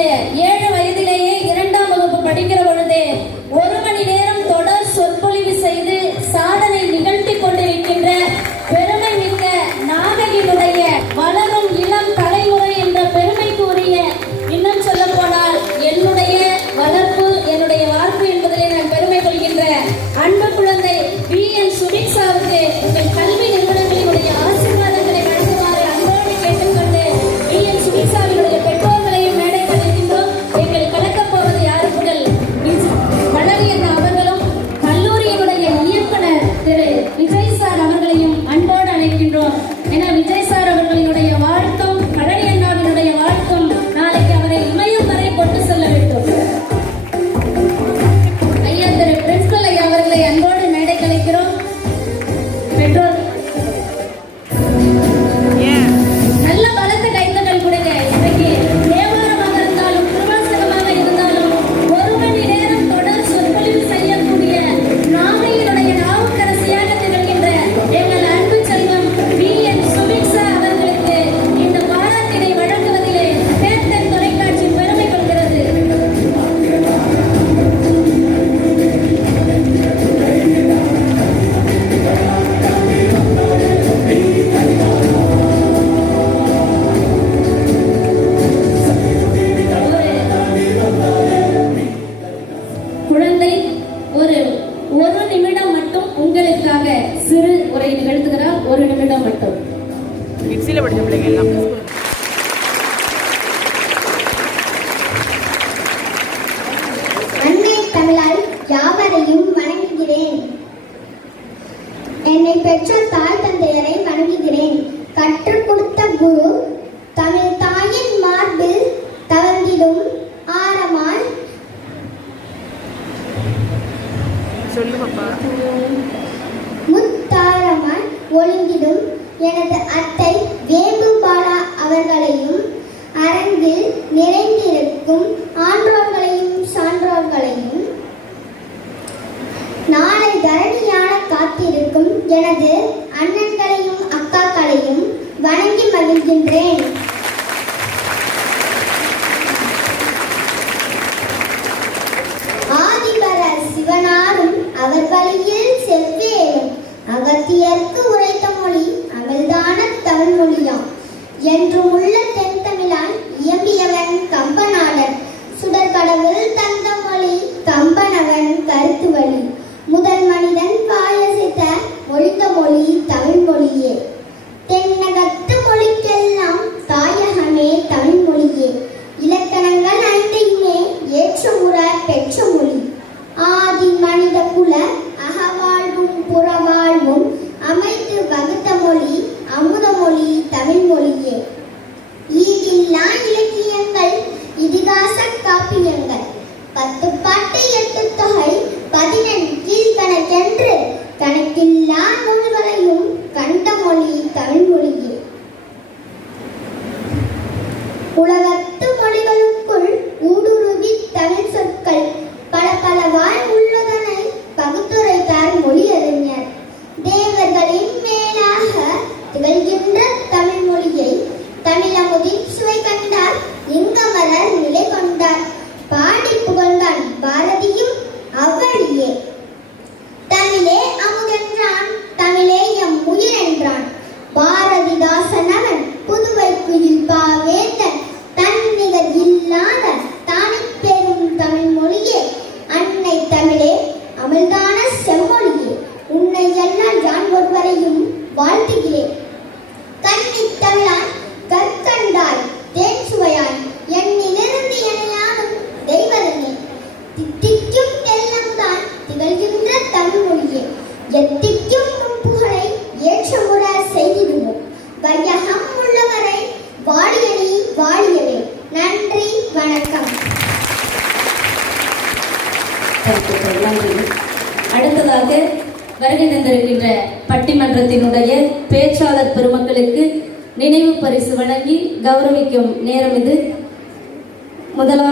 இருதய நிமிடம் மட்டும் உங்களுக்காக சிறு உரை நிகழ்த்துகிறார் ஒரு நிமிடம் மட்டும். எக்ஸில தமிழால் பிள்ளைங்க எல்லாம். யாவரையும் வணங்குகிறேன். என்னை பெற்ற தாய் சொல்லு பாப்பா. ஒழுங்கிடும் எனது அத்தை வேம்பு பாலா அவர்களையும் அரங்கில் நிறைந்திருக்கும் ஆன்றோ அவர்களில் செவ்வேலும் அகத்தியர்க்கு உரைத்த மொழி அமிழ்தான தமிழ் மொழியாம் என்று உள்ளத்தில் மொழி தமிழ் மொழியே. ஈடில்லா இலக்கியங்கள் இதிகாச காப்பியங்கள். பத்து பாட்டு எட்டு தொகை பதினெண் கீழ்கணக்கென்று. கணக்கில்லா நூல்களையும் கண்ட மொழி எத்திக்கும் நம் புகழை ஏற்றமுற செய்திடுவோம். வையகம் உள்ளவரை வாழியணி வாழியவே. நன்றி வணக்கம். அடுத்ததாக வருகை தந்திருக்கின்ற பட்டிமன்றத்தினுடைய பேச்சாளர் பெருமக்களுக்கு நினைவு பரிசு வழங்கி கௌரவிக்கும் நேரம் இது. முதலாவது